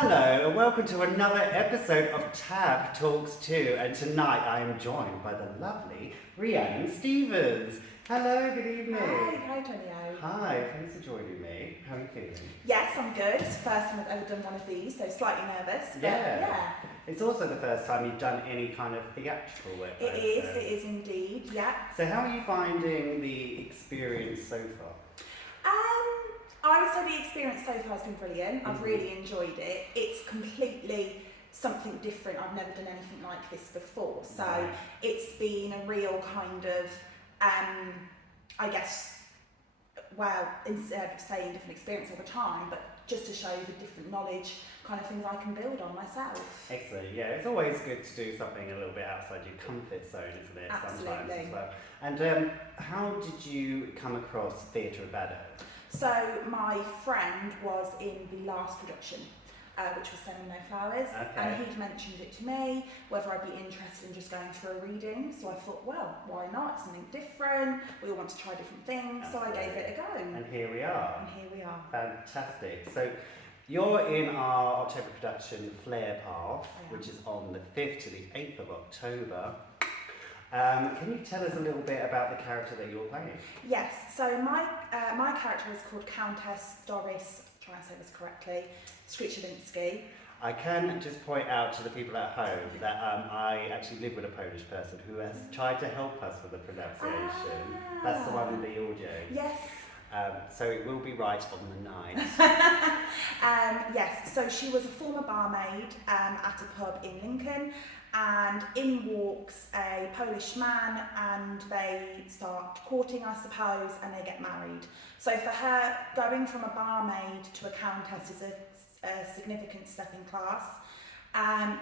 Hello and welcome to another episode of Tab Talks 2, and tonight I am joined by the lovely Rhiannon Stevens. Hello, good evening. Hi Tonio. Hi, thanks for joining me. How are you feeling? Yes, I'm good. It's the first time I've ever done one of these, so slightly nervous. But yeah. It's also the first time you've done any kind of theatrical work. It is indeed, yeah. So how are you finding the experience so far? I would say the experience so far has been brilliant. I've really enjoyed it. It's completely something different. I've never done anything like this before. So it's been a real kind of, I guess, well, instead of saying different experience all the time, but just to show the different knowledge kind of things I can build on myself. Excellent, yeah. It's always good to do something a little bit outside your comfort zone, isn't it? Absolutely. Sometimes as well. And how did you come across Theatre of Baddow? So my friend was in the last production, which was Selling No Flowers, and he'd mentioned it to me, whether I'd be interested in just going for a reading. So I thought, well, why not? It's something different. We all want to try different things, so I gave it a go. And here we are. Fantastic. So you're in our October production, Flare Path, which is on the 5th to the 8th of October. Can you tell us a little bit about the character that you're playing? Yes, so my character is called Countess Doris, try and say this correctly, Skrzydlewski. I can just point out to the people at home that I actually live with a Polish person who has tried to help us with the pronunciation. That's the one in the audio. Yes. So it will be right on the 9th. Yes, so she was a former barmaid at a pub in Lincoln, and in walks a Polish man, and they start courting, I suppose, and they get married. So for her, going from a barmaid to a countess is a significant step in class.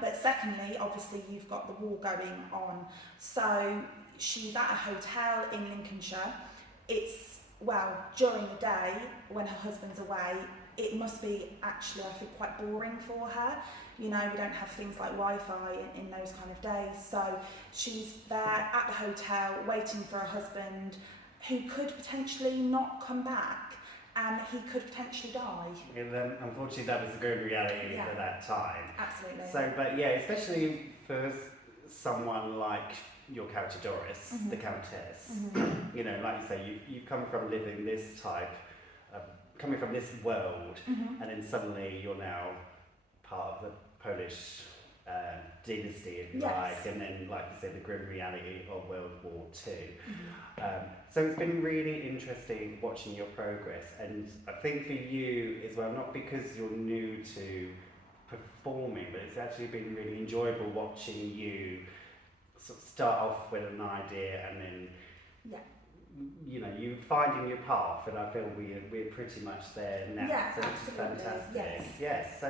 But secondly, obviously, you've got the war going on. So she's at a hotel in Lincolnshire. It's, well, during the day, when her husband's away, it must be actually, I think, quite boring for her. You know, we don't have things like Wi-Fi in those kind of days. So she's there at the hotel waiting for her husband, who could potentially not come back, and he could potentially die. Yeah, unfortunately, that was the grim reality for that time. Absolutely. So, but yeah, especially for someone like your character Doris, the Countess, you know, like you say, you've come from living this type of, coming from this world, and then suddenly you're now part of the Polish dynasty, if you like, and then, like you said, the grim reality of World War II. So it's been really interesting watching your progress, and I think for you as well, not because you're new to performing, but it's actually been really enjoyable watching you sort of start off with an idea and then you know, you finding your path, and I feel we're pretty much there now. Yeah, so absolutely. It's fantastic. Yes.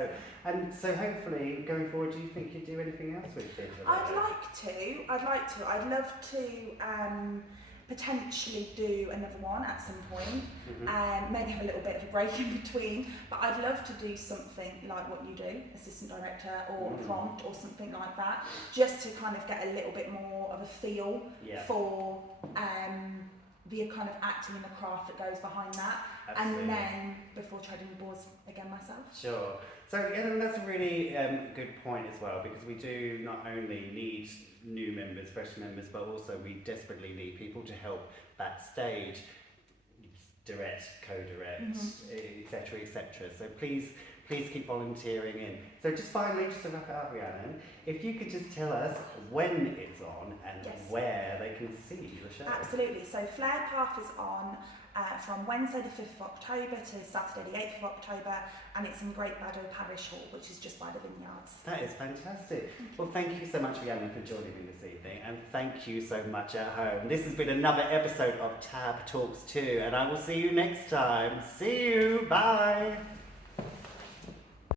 So hopefully going forward, do you think you'd do anything else with theatre? I'd like to. I'd love to potentially do another one at some point, and maybe have a little bit of a break in between. But I'd love to do something like what you do, assistant director, or a prompt, or something like that, just to kind of get a little bit more of a feel for the kind of acting and the craft that goes behind that. Absolutely. And then before treading the boards again myself. Sure. So and that's a really good point as well, because we do not only need new members, fresh members, but also we desperately need people to help backstage, direct, co-direct, etc., etc. So please keep volunteering in. So just finally, just to wrap it up, Rhiannon, if you could just tell us when it's on and where they can see the show. Absolutely. So Flare Path is on from Wednesday the 5th of October to Saturday the 8th of October, and it's in Great Baddow Parish Hall, which is just by the vineyards. That is fantastic. Well, thank you so much, Rhiannon, for joining me this evening, and thank you so much at home. This has been another episode of Tab Talks 2, and I will see you next time. See you. Bye.